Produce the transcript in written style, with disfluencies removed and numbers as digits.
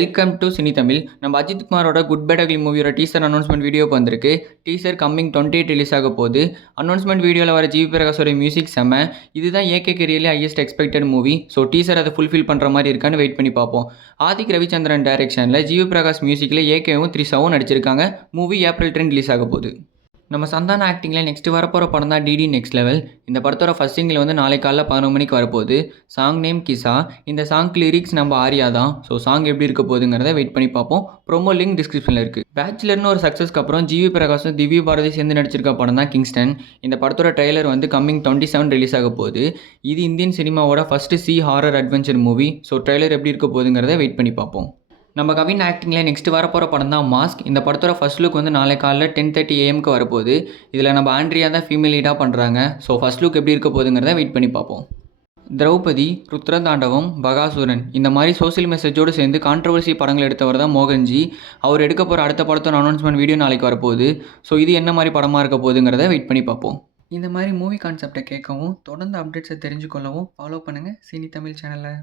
Welcome to cine Tamil. நம்ம அஜித் குமாரோட Good Bad Ugly மூவியோட டீசர் அனௌன்ஸ்மெண்ட் வீடியோ வந்திருக்கு. டீசர் கம்மிங் 28 ரிலீஸ் ஆக போகுது. அனௌன்ஸ்மெண்ட் வீடியோவில் வர ஜிவி பிரகாஷோட மியூசிக் செம்ம. இதுதான் ஏகே கெரியர்லேயே highest expected movie. So teaser அதை ஃபுல்ஃபில் பண்ணுற மாதிரி இருக்கான்னு வெயிட் பண்ணி பார்ப்போம். ஆதிக் ரவிச்சந்திரன் டைரக்ஷனில் ஜிவி பிரகாஷ் மியூசிக்கில் ஏகேவும் த்ரிஷாவும் நடிச்சிருக்காங்க. மூவி ஏப்ரல் 10 ரிலீஸ் ஆக போகுது. நம்ம சந்தான ஆக்டிங்கில் நெக்ஸ்ட் வரப்போகிற படம் தான் டிடி நெக்ஸ்ட் லெவல். இந்த படத்தோட ஃபர்ஸ்ட் சிங்கிள் வந்து நாளை காலைல 11 மணிக்கு வரப்போகுது. சாங் நேம் கிசா. இந்த சாங்க்கு லிரிக்ஸ் நம்ம ஆரியா தான். ஸோ சாங் எப்படி இருக்க போகுதுங்கிறத வெயிட் பண்ணி பார்ப்போம். ப்ரோமோ லிங்க் டிஸ்கிரிப்ஷனில் இருக்குது. பேச்சுலர்னு ஒரு சக்ஸஸ்க்கு அப்புறம் ஜிவி பிரகாஷும் திவ்யா பாரதி சேர்ந்து நடிச்சிருக்க படம் தான் கிங்ஸ்டன். இந்த படத்தோட ட்ரெய்லர் வந்து கம்மிங் 27 ரிலீஸ் ஆக போகுது. இது இந்தியன் சினிமாவோட first sea horror adventure movie. So trailer எப்படி இருக்க போகுதுங்கிறத வெயிட் பண்ணி பார்ப்போம். நம்ம கவின் ஆக்டிங்கில் நெக்ஸ்ட் வரப்போகிற படம் தான் மாஸ்க். இந்த படத்தோட ஃபர்ஸ்ட் லுக் வந்து நாளை காலைல 10:30 AM வரப்போகுது. இதில் நம்ம ஆண்ட்ரியா தான் ஃபீமேல் லீடாக பண்ணுறாங்க. ஸோ ஃபர்ஸ்ட் லுக் எப்படி இருக்க போகுதுங்கிறத வெயிட் பண்ணி பார்ப்போம். திரௌபதி, ருத்ரதாண்டவம், பகாசுரன் இந்த மாதிரி சோசியல் மெசேஜோடு சேர்ந்து கான்ட்ரவர்சி படங்கள் எடுத்தவர் தான் மோகன்ஜி. அவர் எடுக்க போகிற அடுத்த படத்தோட அனௌன்ஸ்மெண்ட் வீடியோ நாளைக்கு வரப்போகுது. ஸோ இது என்ன மாதிரி படமாக இருக்க போகுதுங்கிறத வெயிட் பண்ணி பார்ப்போம். இந்த மாதிரி மூவி கான்செப்டை கேட்கவும் தொடர்ந்து அப்டேட்ஸை தெரிஞ்சுக்கொள்ளவும் ஃபாலோ பண்ணுங்கள் சினி தமிழ் சேனலை.